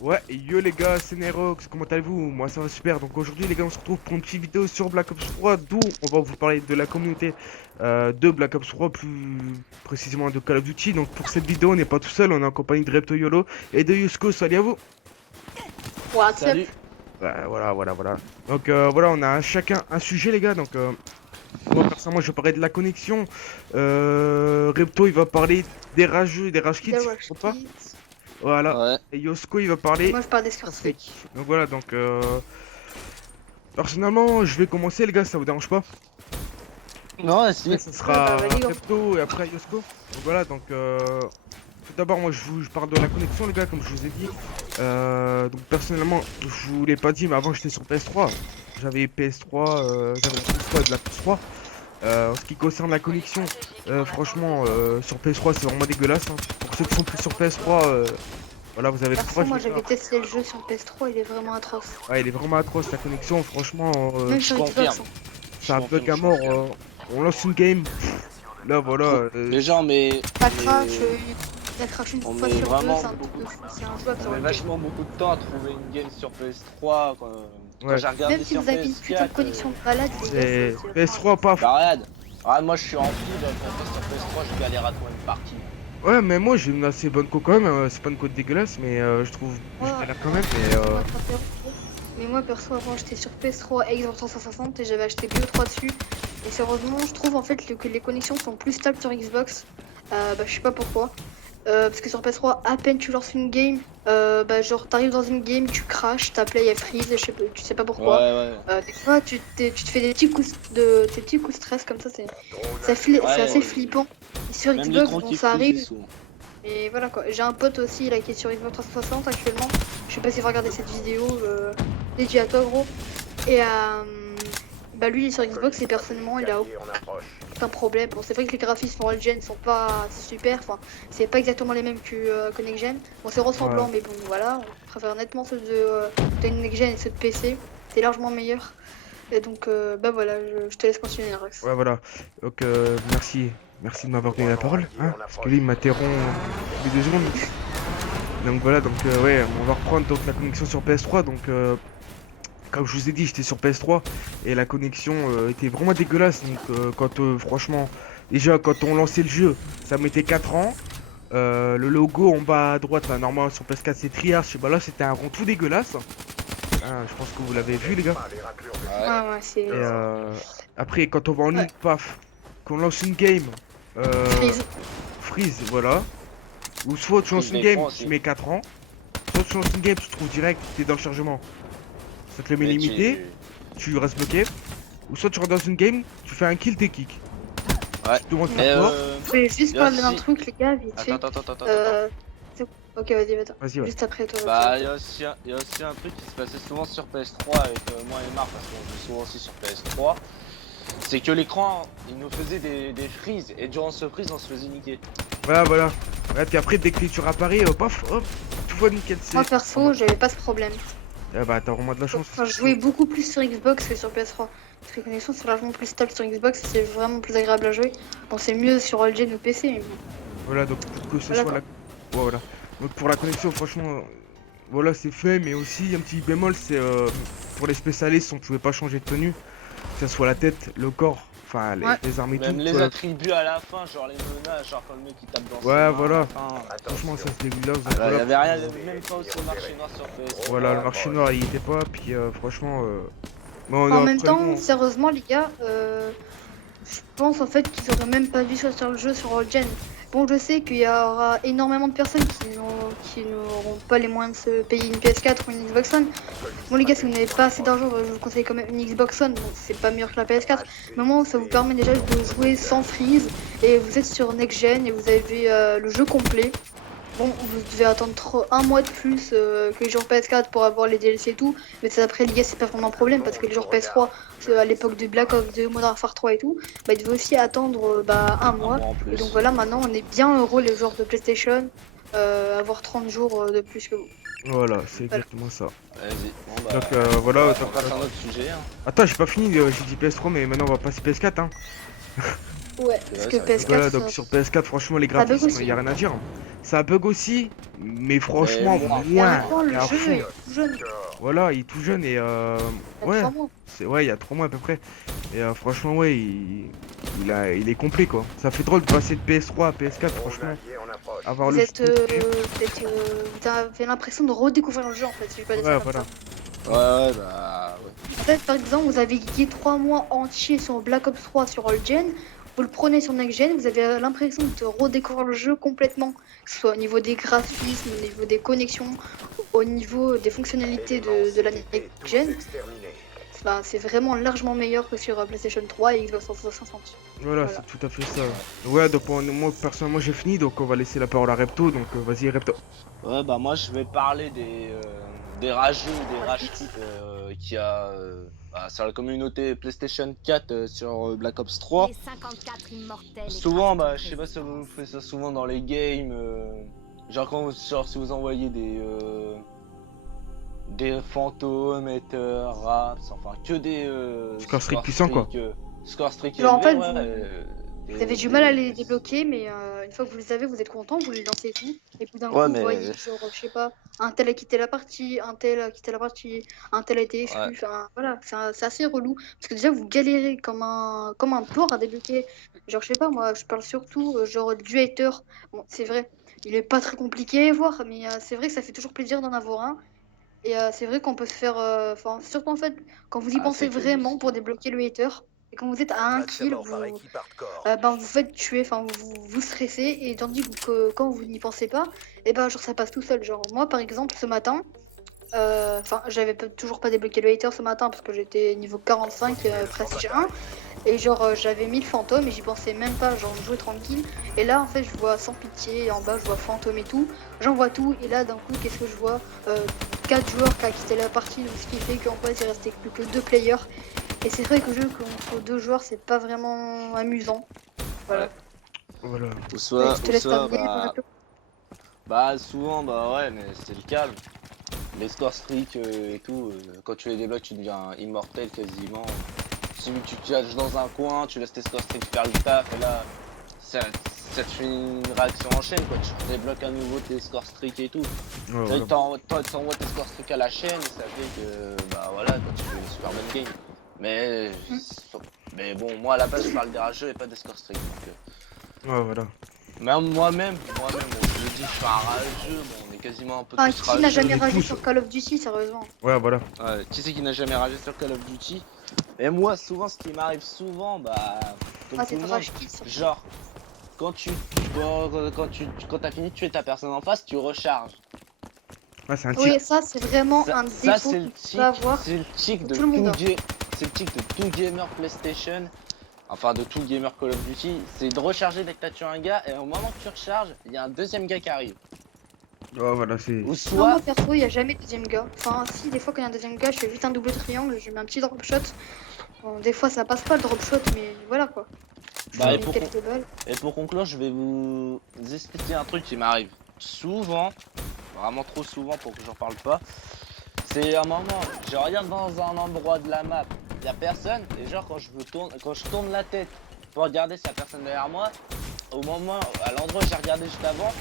Ouais, yo les gars, c'est Nerox, comment allez-vous? Moi ça va super, donc aujourd'hui les gars on se retrouve pour une petite vidéo sur Black Ops 3, d'où on va vous parler de la communauté de Black Ops 3, plus précisément de Call of Duty. Donc pour cette vidéo on n'est pas tout seul, on est en compagnie de Repto Yolo et de Yusko, salut à vous! What's up? Salut. Ouais, voilà. Donc voilà, on a chacun un sujet les gars, donc moi personnellement je vais parler de la connexion, Repto il va parler des rageux et des rage kits, The si je me Rush trompe pas. Kit. Voilà, Ouais. et Yosko il va parler... Moi je parle des scarfakes. Donc voilà, donc personnellement, je vais commencer les gars, ça vous dérange pas? Non, si. Ouais, ça sera bah, vas-y, go. Repto et après Yosko. Donc voilà, donc tout d'abord moi je parle de la connexion les gars, comme je vous ai dit. Donc personnellement, je vous l'ai pas dit, mais avant j'étais sur PS3. J'avais PS3, j'avais la PS3 et de la PS3. En ce qui concerne la connexion, franchement, sur PS3 c'est vraiment dégueulasse, hein. Pour ceux qui sont plus sur PS3, voilà, vous avez le Perso, courage, moi les j'avais gars. testé le jeu sur PS3, il est vraiment atroce. Ouais, il est vraiment atroce la connexion, franchement, Même je sur confirme. Xbox. ça Je bug à confirme, je mort. On lance une game, là voilà. Les gens, mais. Ça mais- crache, ça crache une On fois met sur deux, vraiment c'est un truc de fou. C'est un jeu On sur met le vachement beaucoup de temps à trouver une game sur PS3. Quand Ouais. j'ai regardé Même si sur vous avez une putain de PS4. connexion de malade, les C'est gars, PS3 paf. Bah regarde. Ah, moi je suis en fibre, sur PS3, je galère à trouver une partie. Ouais, mais moi j'ai une assez bonne co quand même, c'est pas une code dégueulasse, mais je trouve que je Ouais. galère quand même. Mais Mais moi perso avant j'étais sur PS3 et Xbox 360 et j'avais acheté BO3 dessus. Et sérieusement je trouve en fait que les connexions sont plus stables sur Xbox. Bah je sais pas pourquoi. Parce que sur PS3 à peine tu lances une game, bah genre t'arrives dans une game, tu crashes, ta play elle freeze, je sais pas, tu sais pas pourquoi. Ouais. Des fois tu te fais des petits coups de stress comme ça, c'est Ouais, assez ouais. flippant. Et sur Même Xbox l'écran bon qui ça freeze, arrive. c'est souvent. Et voilà quoi, j'ai un pote aussi là qui est sur Xbox 360 actuellement. Je sais pas s'il va regarder cette vidéo dédiée à toi gros. Et bah lui il est sur Xbox et personnellement il a aucun problème. Bon c'est vrai que les graphismes en gen sont pas super, enfin c'est pas exactement les mêmes que Next Gen. Bon c'est ressemblant mais bon voilà, on préfère nettement ceux de Next Gen et ceux de PC. C'est largement meilleur. Et donc bah voilà, je te laisse continuer Rex. ouais, voilà. Donc merci de m'avoir donné la parole, hein, parce que lui il m'interrompt tous les 2 secondes. Donc voilà, donc ouais, on va reprendre donc la connexion sur PS3. Donc comme je vous ai dit, j'étais sur PS3 et la connexion était vraiment dégueulasse. Donc quand franchement, déjà quand on lançait le jeu, ça mettait 4 ans. Le logo en bas à droite, là, normalement sur PS4 c'est Triarch, bah là c'était un rond tout dégueulasse. Hein, je pense que vous l'avez vu les gars. Ouais. Ouais c'est. Et après quand on va en ligne, Ouais. paf, qu'on lance une game, Freeze. freeze, voilà. Ou soit tu lances Freeze une game, d'écran tu aussi. mets 4 ans. Soit tu lances une game, tu trouves direct, t'es dans le chargement. Ça te le met Mais limité, tu restes bloqué. Ou soit tu rentres dans une game, tu fais un kill, t'es kick. Ouais. Tu te demandes Mais faire quoi. Je voulais juste Il y a parler d'un aussi- truc les gars, vite fait. Attends. Ok, vas-y. Vas-y, ouais. Juste après toi. Bah, il y a aussi un truc qui se passait souvent sur PS3 avec moi et Marc, parce qu'on joue souvent aussi sur PS3. C'est que l'écran, il nous faisait des freezes, et durant ce freeze, on se faisait niquer. Voilà. Ouais, puis après, dès que tu réapparais, paf, hop, tout va nickel. Moi perso, j'avais pas ce problème. Ah bah, t'as vraiment de la chance. Enfin, je jouais beaucoup plus sur Xbox que sur PS3. Parce que les connexions sont largement plus stables sur Xbox et c'est vraiment plus agréable à jouer. Bon, c'est mieux sur All-Gen ou PC, mais bon. Voilà, donc pour que ce Voilà, soit la. Ouais, voilà. Donc pour la connexion, franchement, voilà, c'est fait, mais aussi un petit bémol, c'est pour les spécialistes, on pouvait pas changer de tenue. Que ce soit la tête, le corps, enfin Ouais. les armes et Même tout. les Voilà. attributs à la fin, genre les menaces, genre quand le mec il tape dans ses Ouais, mains, voilà. enfin, Franchement, ça se dégage. ah, bah, y avait rien, même pas aussi au marché noir sur PS3. Voilà, le marché noir il était pas, puis franchement. Bon, En non, même après, temps, non. sérieusement, les gars, je pense en fait qu'ils auraient même pas dû sortir le jeu sur All Gen. Bon, je sais qu'il y aura énormément de personnes qui n'auront pas les moyens de se payer une PS4 ou une Xbox One. Bon, les gars, si vous n'avez pas assez d'argent, je vous conseille quand même une Xbox One. Bon, c'est pas meilleur que la PS4. Mais au moins, ça vous permet déjà de jouer sans freeze. Et vous êtes sur Next Gen et vous avez le jeu complet. Bon, vous devez attendre un mois de plus que les joueurs PS4 pour avoir les DLC et tout. Mais ça, après, les gars, c'est pas vraiment un problème parce que les joueurs PS3, à l'époque de Black Ops 2, Modern Warfare 3 et tout, bah, ils devaient aussi attendre un Un mois. mois en Et donc plus. voilà, maintenant, on est bien heureux, les joueurs de PlayStation, avoir 30 jours de plus que vous. Voilà, c'est exactement ça. Vas-y, bon bah. Donc voilà. On donc, passe à un autre sujet. Hein. Attends, j'ai pas fini, j'ai dit PS3, mais maintenant on va passer PS4. Hein. Ouais, parce que ça va être PS4, Voilà, donc sur PS4, franchement, les ça bug graphismes, aussi. y a rien à dire. Ça bug aussi, mais franchement, Mais moins. Et en moins. même temps, Et le à jeu fond. est tout jeune. Voilà, il est tout jeune et Il y a ouais, 3 mois. ouais, il y a 3 mois à peu près. Et franchement, ouais, il est complet quoi. Ça fait drôle de passer de PS3 à PS4, franchement. Avoir Vous le êtes, vous avez l'impression de redécouvrir le jeu en fait, si je peux dire ça Ouais, comme voilà. ça. Ouais, bah. Ouais. En fait, par exemple, vous avez geeké 3 mois entiers sur Black Ops 3 sur All Gen, vous le prenez sur Next Gen, vous avez l'impression de redécouvrir le jeu complètement, que ce soit au niveau des graphismes, au niveau des connexions, au niveau des fonctionnalités de la Next Gen. Bah, c'est vraiment largement meilleur que sur PlayStation 3 et Xbox 360. Voilà, Voilà. c'est tout à fait ça. Ouais, donc moi personnellement j'ai fini, donc on va laisser la parole à Repto, donc vas-y Repto. Ouais, bah moi je vais parler des rageux, des rage quits qu'il y a sur la communauté PlayStation 4 sur Black Ops 3. Les 54 immortels. Souvent, bah je sais pas si vous faites ça souvent dans les games, genre genre si vous envoyez des fantômes, haters, raps, enfin que des Score streak puissant, quoi. Score streak Genre, en fait, élevés, vous avez du mal à les débloquer, mais une fois que vous les avez, vous êtes content, vous les lancez et tout. Et puis d'un Ouais, coup, mais- vous voyez, genre, je sais pas, un tel a quitté la partie, un tel a quitté la partie, un tel a été exclu. Ouais. Enfin, voilà, c'est assez relou. Parce que déjà, vous galérez comme un porc à débloquer. Genre, je sais pas, moi, je parle surtout, genre, du hater. Bon, c'est vrai, il est pas très compliqué à voir, mais c'est vrai que ça fait toujours plaisir d'en avoir un. Et c'est vrai qu'on peut se faire. Enfin, surtout en fait, quand vous y Ah, pensez c'est que- vraiment pour débloquer le hater, et quand vous êtes à un kill, ben, vous faites tuer, enfin, vous stressez, et tandis que quand vous n'y pensez pas, et ben, genre, ça passe tout seul. Genre, moi, par exemple, ce matin, enfin, j'avais toujours pas débloqué le hater ce matin parce que j'étais niveau 45, prestige 1. Et genre, j'avais mis le fantôme et j'y pensais même pas, genre, je jouais tranquille. Et là, en fait, je vois sans pitié, et en bas, je vois fantôme et tout. J'envoie tout, et là, d'un coup, qu'est-ce que je vois 4 joueurs qui a quitté la partie, donc ce qui fait qu'en fait, il restait plus que 2 players. Et c'est vrai que jouer contre 2 joueurs, c'est pas vraiment amusant. Voilà. Voilà. Ou soit, Je te laisse terminer, bah souvent bah ouais mais c'est le calme. Les scores streak et tout, quand tu les débloques tu deviens immortel quasiment. Si tu te caches dans un coin, tu laisses tes scores streak faire le taf et là ça te fait une réaction en chaîne quoi, tu débloques à nouveau tes scores streak et tout. Ouais, Là, voilà. t'envoies tes scores streak à la chaîne et ça fait que bah voilà quand tu fais une super bonne game. Mais bon moi à la base je parle des rageux et pas des scores streak donc, Ouais, voilà. même moi-même, bon, je le dis, je suis un rageux, bon, on est quasiment un peu Enfin, tous qui n'a rageux. jamais on est ragé tous. sur Call of Duty, sérieusement? Ouais, voilà. Ouais, qui c'est qui n'a jamais ragé sur Call of Duty? Et moi, souvent, ce qui m'arrive souvent, bah, comme Ah, tout c'est le monde, rage kit. genre, quand t'as fini de tuer ta personne en face, tu recharges. Ouais, c'est un tir. Oui, ça, c'est vraiment un Ça, défaut c'est que le tu peux avoir. c'est le tic de tout le monde. c'est le tic de tout gamer PlayStation. Enfin, de tout gamer Call of Duty, c'est de recharger dès que t'as tué un gars, et au moment que tu recharges, il y a un deuxième gars qui arrive. Ouais, voilà, c'est. Ou Non, soit, moi perso, il n'y a jamais de deuxième gars. Enfin, si, des fois, quand il y a un deuxième gars, je fais vite un double triangle, je mets un petit drop shot. Bon, des fois, ça passe pas le drop shot, mais voilà quoi. bah, Je et mets pour, quelques balles. Et pour conclure, je vais vous expliquer un truc qui m'arrive souvent, vraiment trop souvent pour que j'en parle pas. C'est un moment, je regarde dans un endroit de la map, il y a personne, et genre quand je tourne la tête pour regarder si y a personne derrière moi, au moment, à l'endroit où j'ai regardé juste avant,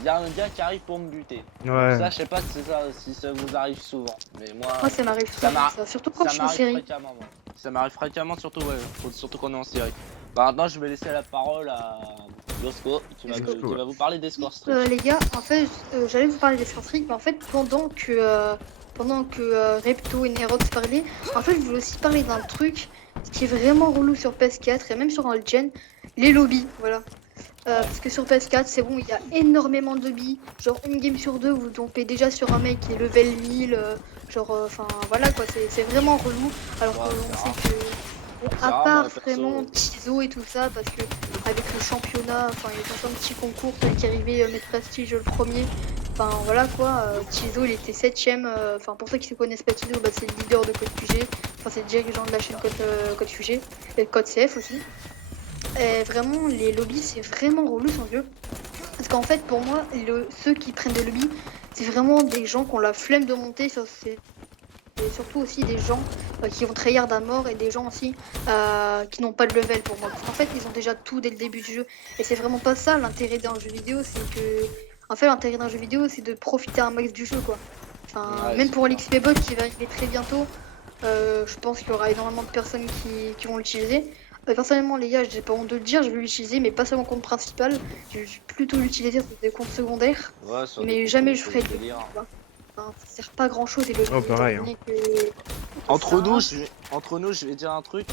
il y a un gars qui arrive pour me buter. Ouais. Ça, je sais pas si ça vous arrive souvent, mais moi, Moi, ça m'arrive ça souvent, ça. Surtout quand ça je suis en m'arrive série. fréquemment. Moi. Ça m'arrive fréquemment, surtout, ouais, surtout quand on est en série. Bah, maintenant, je vais laisser la parole à Losco Losco, qui ouais. va vous parler des scores streak. Les gars, en fait, j'allais vous parler des Star Trek, mais en fait, pendant que Repto et Nerox parlaient, en fait, je voulais aussi parler d'un truc qui est vraiment relou sur PS4 et même sur Gen, les lobbies, voilà. Parce que sur PS4, c'est bon, il y a énormément de lobbies. Genre, une game sur deux, vous tombez déjà sur un mec qui est level 1000. Enfin, voilà quoi, c'est vraiment relou. Alors Ouais, qu'on c'est sait rare. que, bon, C'est à rare, part moi, perso, vraiment Tizo et tout ça, parce que avec le championnat, enfin, il y a tout un petit concours qui arrivait mettre prestige le premier. Enfin, voilà quoi, Tizo il était 7ème. Enfin, pour ceux qui ne connaissent pas Tizo, bah, c'est le leader de Code QG. Enfin, c'est le dirigeant de la chaîne Code QG et Code CF aussi. Et vraiment, les lobbies, c'est vraiment relou son jeu. Parce qu'en fait, pour moi, ceux qui prennent des lobbies, c'est vraiment des gens qui ont la flemme de monter sur ces. Et surtout aussi des gens qui vont tryhard à mort et des gens aussi qui n'ont pas de level pour moi. Parce qu'en fait, ils ont déjà tout dès le début du jeu. Et c'est vraiment pas ça l'intérêt d'un jeu vidéo, c'est que. En fait, l'intérêt d'un jeu vidéo, c'est de profiter un max du jeu, quoi. Enfin, Ouais, même c'est pour clair. l'XP bot qui va arriver très bientôt, je pense qu'il y aura énormément de personnes qui vont l'utiliser. Personnellement, les gars, j'ai pas honte de le dire, je vais l'utiliser, mais pas sur mon compte principal. Je vais plutôt l'utiliser sur des comptes secondaires. Ouais, sur des Mais comptes jamais je pour ferai le de délire. tu vois. Enfin, ça sert pas à grand chose et le Oh, pareil, étant hein. donné que Entre nous, ça. entre nous, je vais dire un truc.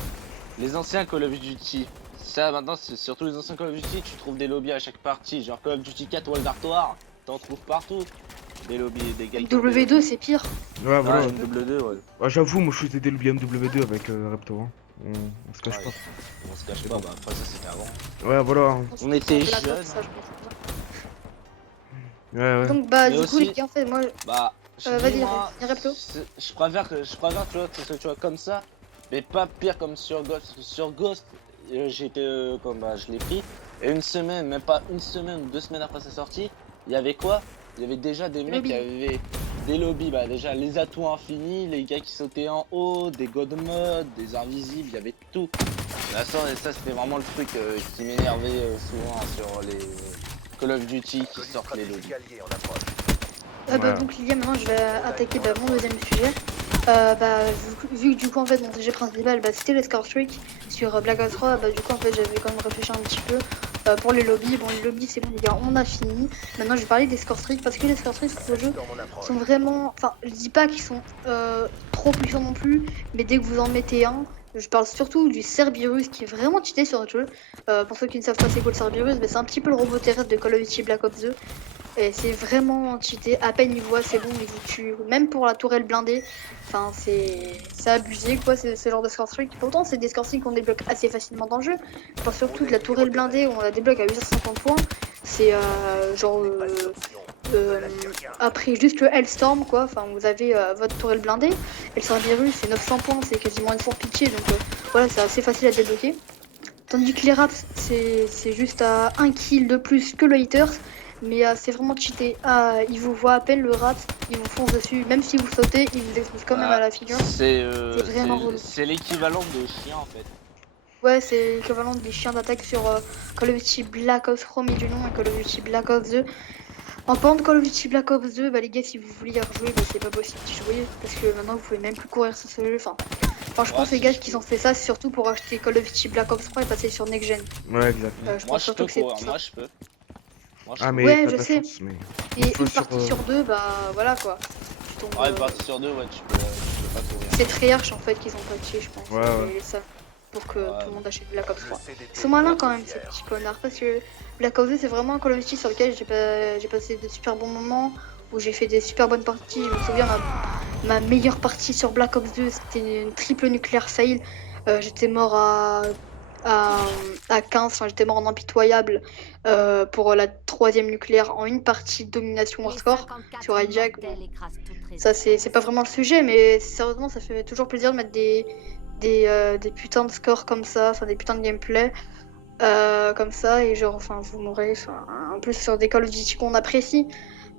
Les anciens Call of Duty, ça maintenant, c'est surtout les anciens Call of Duty, tu trouves des lobbies à chaque partie. Genre Call of Duty 4 World Artois, t'en trouves partout. Des lobbies, des gars qui font des MW2 lobbies. c'est pire. Ouais, voilà. Ouais, MW2, ouais. Ouais, j'avoue, moi je faisais des lobbies MW2 avec Repto, hein. On se cache Ouais, pas. on se cache C'est pas, bon. bah après ça c'était avant. Ouais, voilà, hein. On était Sur Black Ops, jeunes. ça, je pense Ouais, bien. ouais. Donc bah Mais du coup les aussi, gars en fait moi bah, je dis vas-y moi, vas-y Repto. je préfère, tu vois, que ce soit tu vois, comme ça, mais pas pire comme sur Ghost. Parce que sur Ghost, j'étais comme bah, je l'ai pris, et une semaine, même pas une semaine ou 2 semaines après sa sortie, il y avait quoi? Il y avait déjà des mecs qui Lobby. avaient des lobbies, bah déjà les atouts infinis, les gars qui sautaient en haut, des god modes, des invisibles, il y avait tout. Là, ça c'était vraiment le truc qui m'énervait souvent sur les Call of Duty qui sortent les lobbies. Bah Ouais. donc les gars maintenant je vais attaquer mon deuxième sujet. Vu que du coup en fait mon sujet principal bah, c'était les score streak sur Black Ops 3, bah du coup en fait j'avais quand même réfléchi un petit peu pour les lobbies. Bon les lobbies c'est bon les gars on a fini. Maintenant je vais parler des score streak parce que les score streak sur ce jeu sont vraiment. Enfin je dis pas qu'ils sont trop puissants non plus, mais dès que vous en mettez un, je parle surtout du Cerberus qui est vraiment cheaté sur notre jeu. Pour ceux qui ne savent pas c'est quoi le Cerberus, bah, c'est un petit peu le robot terrestre de Call of Duty Black Ops 2. Et c'est vraiment cheaté, à peine il voit, c'est bon, il vous tue. Même pour la tourelle blindée, enfin c'est abusé quoi, ce genre de score streak. Pourtant, c'est des score streak qu'on débloque assez facilement dans le jeu. Je pense surtout de la tourelle blindée où on la débloque à 850 points. C'est après juste le Hellstorm quoi, enfin vous avez votre tourelle blindée. Et le Cerberus c'est 900 points, c'est quasiment une fois pitié, donc voilà, c'est assez facile à débloquer. Tandis que les raps, c'est juste à 1 kill de plus que le haters. Mais c'est vraiment cheaté. Il vous voit à peine le rat, il vous fonce dessus. Même si vous sautez, il vous explose quand même à la figure. C'est vraiment relou. C'est l'équivalent de chien en fait. Ouais, c'est l'équivalent des chiens d'attaque sur Call of Duty Black Ops 3 du nom et Call of Duty Black Ops 2. En parlant de Call of Duty Black Ops 2, bah les gars, si vous voulez y rejouer, bah c'est pas possible d'y jouer. Parce que maintenant, vous pouvez même plus courir sur ce jeu. Enfin, je pense les gars qui ont fait ça, c'est surtout pour acheter Call of Duty Black Ops 3 et passer sur Next Gen. Ouais, exact. Je Moi pense je peux surtout que c'est courir, pour ça. moi je peux. Moi je Ah, peux. mais Ouais, t'as je ta sais. chance, mais. Et faut une sur, partie sur deux, bah voilà quoi. Tu tombes, Ouais, une partie sur deux, ouais, tu peux pas courir. c'est Treyarch en fait qu'ils ont patché, je pense. Ouais, ouais. Ça, pour que Ouais. tout le monde achète Black Ops 3. Ils sont malins quand même, ces petits connards. Parce que Black Ops 2, c'est vraiment un Call of Duty sur lequel j'ai passé de super bons moments, où j'ai fait des super bonnes parties. Je me souviens, ma meilleure partie sur Black Ops 2, c'était une triple nucléaire fail. J'étais mort à 15, enfin j'étais mort en impitoyable pour la troisième nucléaire en une partie de domination hors score sur Hijack. Ça c'est pas vraiment le sujet, mais sérieusement ça fait toujours plaisir de mettre des putains de scores comme ça, enfin des putains de gameplay comme ça, et genre enfin vous m'aurez en plus sur des Call of Duty qu'on apprécie.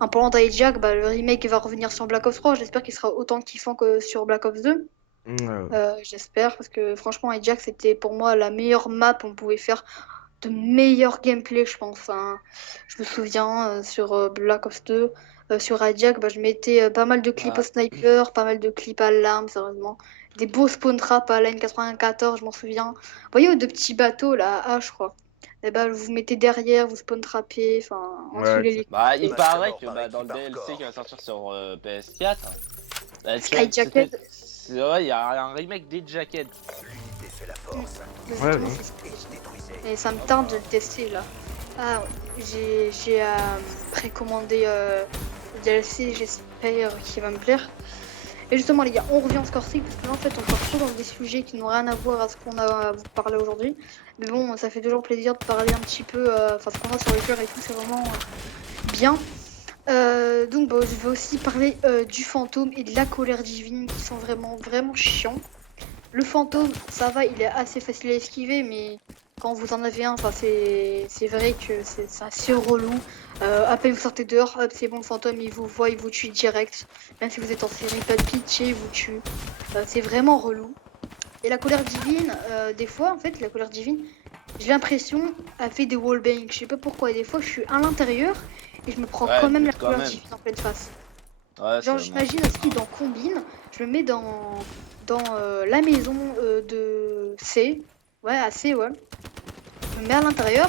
En parlant d'Hijack, bah, le remake va revenir sur Black Ops 3, j'espère qu'il sera autant kiffant que sur Black Ops 2. Ouais. J'espère parce que franchement Hijack c'était pour moi la meilleure map, on pouvait faire de meilleurs gameplay je pense. Enfin, je me souviens sur Black Ops 2, sur Hijack, bah, je mettais pas mal de clips au Ouais. sniper, pas mal de clips à l'arme, sérieusement. des beaux spawn traps à la N94, je m'en souviens. Vous voyez aux deux petits bateaux là, à H, je crois. Et bah, vous vous mettez derrière, vous spawn trappez, enfin, en dessous Ouais, de l'hélico. Bah, il Et paraît que dans le DLC qui va sortir sur PS4, bah, Sky Jacket. c'est vrai, il y a un remake des Jacket. Ouais, Exactement, ouais. Et ça me tarde de le tester là. Ah, ouais. J'ai précommandé le DLC, j'espère qu'il va me plaire. Et justement les gars, on revient en Score Street parce que là en fait on part trop dans des sujets qui n'ont rien à voir à ce qu'on a à vous parler aujourd'hui. Mais bon, ça fait toujours plaisir de parler un petit peu, enfin ce qu'on a sur le cœur et tout, c'est vraiment bien. Donc bon, je vais aussi parler du fantôme et de la colère divine qui sont vraiment chiants. Le fantôme, ça va, il est assez facile à esquiver, mais quand vous en avez un, c'est vrai que c'est assez relou. À peine vous sortez dehors, hop, c'est bon, le fantôme, il vous voit, il vous tue direct. Même si vous êtes en série, pas de pitié, il vous tue. C'est vraiment relou. Et la colère divine, des fois, en fait, la colère divine, j'ai l'impression, elle fait des wallbangs. Je sais pas pourquoi, et des fois, je suis à l'intérieur et je me prends Ouais, quand même la quand colère même. divine en pleine face. Ouais, Genre, c'est j'imagine aussi dans Combine, je le mets dans la maison de C. Ouais, à C, ouais. Je me mets à l'intérieur.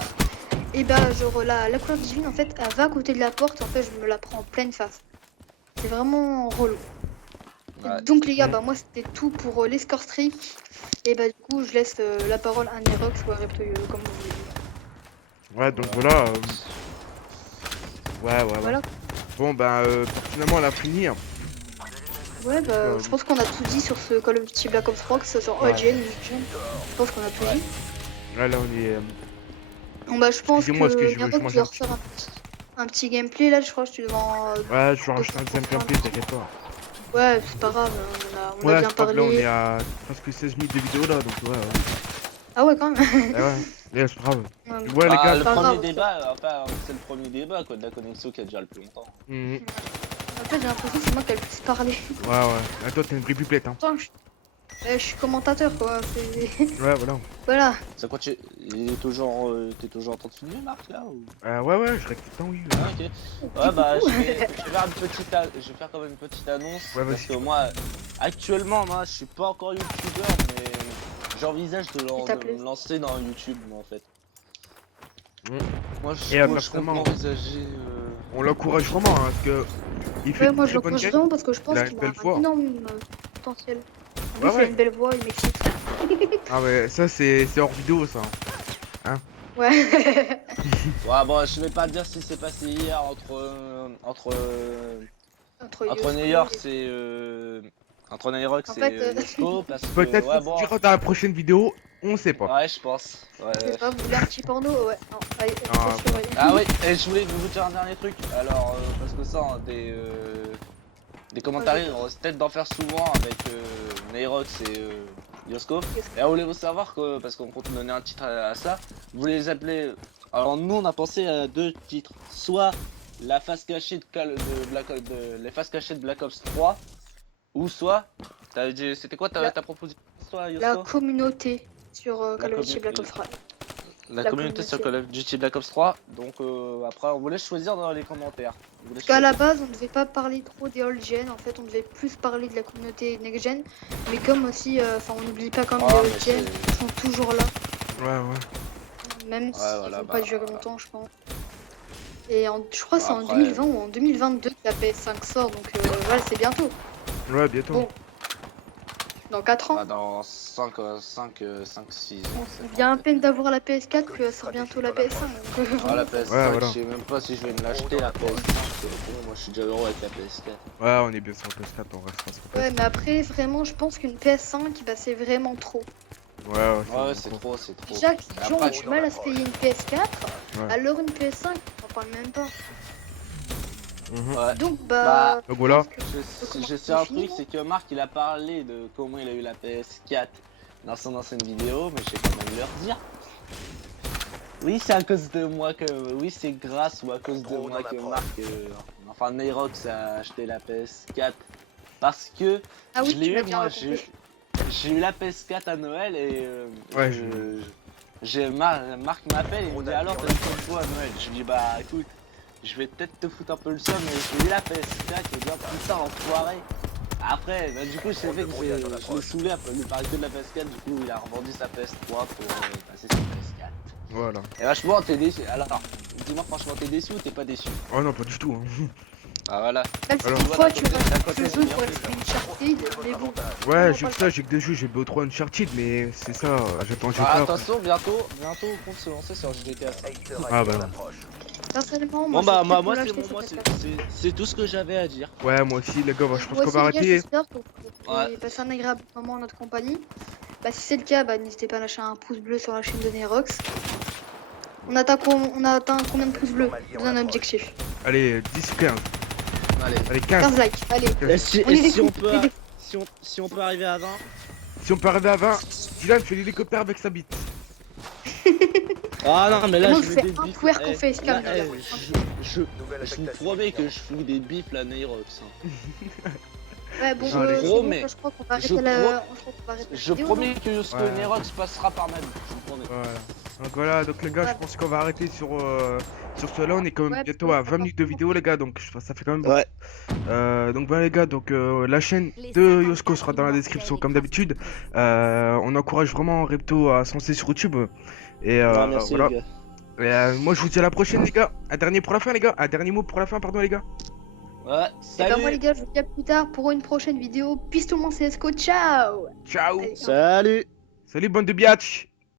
Et bah, genre, la couleur divine, en fait, elle va à côté de la porte. En fait, je me la prends en pleine face. C'est vraiment relou. Ouais. Donc, les gars, bah, moi, c'était tout pour les score streak. Et bah, du coup, je laisse la parole à Nerox ou à Reptoyo, comme vous voulez. Ouais, donc voilà. Ouais, ouais, ouais. Voilà. Bon, bah, finalement, elle a fini. Ouais, bah, Euh, je pense qu'on a tout dit sur ce Call of Duty Black Ops 3, que ce soit sur Ouais. IGN ou IGN. Je pense qu'on a tout dit. Là, on est. Bon bah je pense que Excusez-moi, parce que je veux Nero, tu manger dois un petit. refaire un petit gameplay là, je crois que tu devant. Ouais, je vais rajouter un deuxième gameplay, t'inquiète pas. Ouais, c'est pas grave, on a Ouais, bien je crois que là, on parlé. est à presque 16 minutes de vidéo là, donc ouais. Ah ouais, quand même. Eh ouais, ouais, c'est pas grave. Ouais, Ouais, les gars, Le pas premier grave. débat, enfin, c'est le premier débat quoi, de la connexion qui a déjà le plus longtemps. mhm. En fait, j'ai l'impression que c'est moi qui ai le plus parlé. Ouais, ouais. Ah, toi, t'es une vraie pipelette, hein. Pourtant, je suis commentateur quoi. Ouais, voilà. Voilà. Ça quoi, t'es toujours en train de filmer Marc là ou... Ouais, ouais, je reste tout le temps, oui. Ah, ok. Ouais bah je vais faire je vais faire quand même une petite annonce Ouais, parce vas-y. que moi actuellement je suis pas encore youtubeur mais j'envisage de t'appelais. me lancer dans YouTube moi en fait. Mm. Moi Et je compte personnellement, m'envisager on l'encourage vraiment, hein, parce que il fait Ouais, une moi je très bonne l'encourage game. vraiment parce que je pense Il a qu'il une a belle un voix. énorme potentiel. En plus, Ouais, il a ouais. une belle voix, il m'excite. Ah, ouais, ça, c'est hors vidéo, ça. Ouais. Ouais bon je vais pas te dire ce qui s'est passé hier entre Yosko New York et- c'est entre Nyrox En et fait, Yosco parce que Peut-être ouais qu'on bon se dira dans la prochaine vidéo, on sait pas. ouais je pense je ouais. sais pas, vous voulez un petit porno? Ouais. Non, allez, Ah, attention, ouais. Ah oui, et je voulais vous dire un dernier truc. Alors, parce que ça, hein, des commentaires, on risque peut-être d'en faire souvent avec Nyrox et Yosco. Et on voulait vous savoir que, parce qu'on compte donner un titre à ça, vous voulez les appeler. Alors, nous, on a pensé à deux titres. Soit la face cachée les faces cachées de Black Ops 3, ou soit. C'était quoi ta proposition, toi, La Yosco? communauté sur Call of Duty Black Ops 3. La La communauté sur communauté. Call of Duty Black Ops 3, donc après on vous laisse choisir dans les commentaires. On vous laisse Parce qu'à la choisir. base, on devait pas parler trop des old gen, en fait, on devait plus parler de la communauté next gen. Mais comme aussi, enfin, on n'oublie pas quand même Ah, les mais old gen, c'est- ils sont toujours là, Ouais, ouais. même s'ils voilà, vont bah, pas durer longtemps, je pense. Et je crois que c'est en après- 2020 ou en 2022 que la PS5 sort, donc voilà, c'est bientôt. Ouais, bientôt. Bon. Dans 4 ans. Bah, dans 5, 6 ans. On vient à peine d'avoir la PS4 que sort bientôt la PS5. Donc, Ah, la PS5, Ouais, voilà. je sais même pas si je vais me l'acheter la PS5. C'est bon, moi je suis déjà heureux avec la PS4. Ouais, on est bien sur le PS4, on restera sur le ouais, PS4. mais après, vraiment, je pense qu'une PS5, bah, c'est vraiment trop. Ouais, ouais, Ouais, c'est c'est trop, c'est trop. Déjà que les gens ont Après, du mal à se payer une PS4, Ouais. alors une PS5, on en parle même pas. Mhm. Ouais. Donc Bah, Donc voilà. Je sais un truc, c'est que Marc il a parlé de comment il a eu la PS4 dans son ancienne vidéo, mais je vais quand même leur dire. Oui, c'est à cause de moi que. Oui, c'est grâce ou à cause de moi que Marc. Enfin, Nyrox a acheté la PS4. Parce que Ah oui, je l'ai tu m'as eu, bien moi, raconté. j'ai eu la PS4 à Noël et. Ouais, Marc m'appelle et il me dit alors t'as eu quoi à Noël? Je lui dis bah écoute. Je vais peut-être te foutre un peu le seum, mais j'ai eu la PS4, je dis oh putain enfoiré. Après, bah, du coup, je savais que je l'ai saoulé un peu. Il parlait que de la PS4, du coup, il a revendu sa PS3 pour passer sur PS4. Voilà. Et vachement, t'es déçu. Alors, dis-moi franchement, t'es déçu ou t'es pas déçu? Oh non, pas du tout. Hein. Ah voilà. Même si Alors. parfois tu D'un vas côté, ce c'est jeu bien pour fait, être Uncharted, mais bon. Ouais, vraiment j'ai pas que ça, j'ai que des jeux, j'ai BO3 Uncharted, mais c'est ça, j'attends Ah, pas. attention, bientôt, on compte se lancer sur GTA 5. Ah bah non. Personnellement, Bon je bah, vais peut-être moi, me l'acheter sur PS4. c'est tout ce que j'avais à dire. Ouais, moi aussi, les gars, bah, je pense Moi qu'on aussi, va les gars, arrêter. j'espère que vous avez passé un agréable moment en notre compagnie. Bah, si c'est le cas, bah, n'hésitez pas à lâcher un pouce bleu sur la chaîne de Nerox. On atteint combien de pouces bleus? Dans un objectif. Allez, 10 ou 15. Allez. Allez, 15. 15 likes, allez. Et si, On est des si on fous, peut, on est des si on peut arriver à 20, Si on peut arriver à 20, Dylan fait l'hélicoptère avec sa bite. ah non mais là Moi, je je veux fais des un bifs. twerk Eh, au facecam, là, les gars. je vous promets que je fous des bifs la Nairox. Hein. Ouais, bon, Je c'est bon, promets. ça, je crois qu'on va Je arrêter la... pro- je crois qu'on va arrêter la Je vidéo, promets que ce Ouais. Nairox passera par ma vie. Je vous promets. Voilà. Donc voilà, donc les gars, je pense qu'on va arrêter sur cela. On est quand même Ouais, bientôt parce à que ça 20 part minutes de beaucoup. vidéo, les gars, donc ça fait quand même beaucoup. Ouais. Donc voilà les gars, donc la chaîne Les de 54 Yosko sera dans la description immortels comme d'habitude. écrasent On encourage vraiment Repto à se lancer sur YouTube. Et Non, merci voilà. les gars. Et, moi je vous dis à la prochaine les gars. Un dernier pour la fin les gars. Un dernier mot pour la fin, pardon les gars. Ouais, Et bah, moi, salut. les gars, je vous dis à plus tard pour une prochaine vidéo. Peace tout le monde, c'est Esco, ciao! Ciao. Allez, Salut. Salut bande de biatch.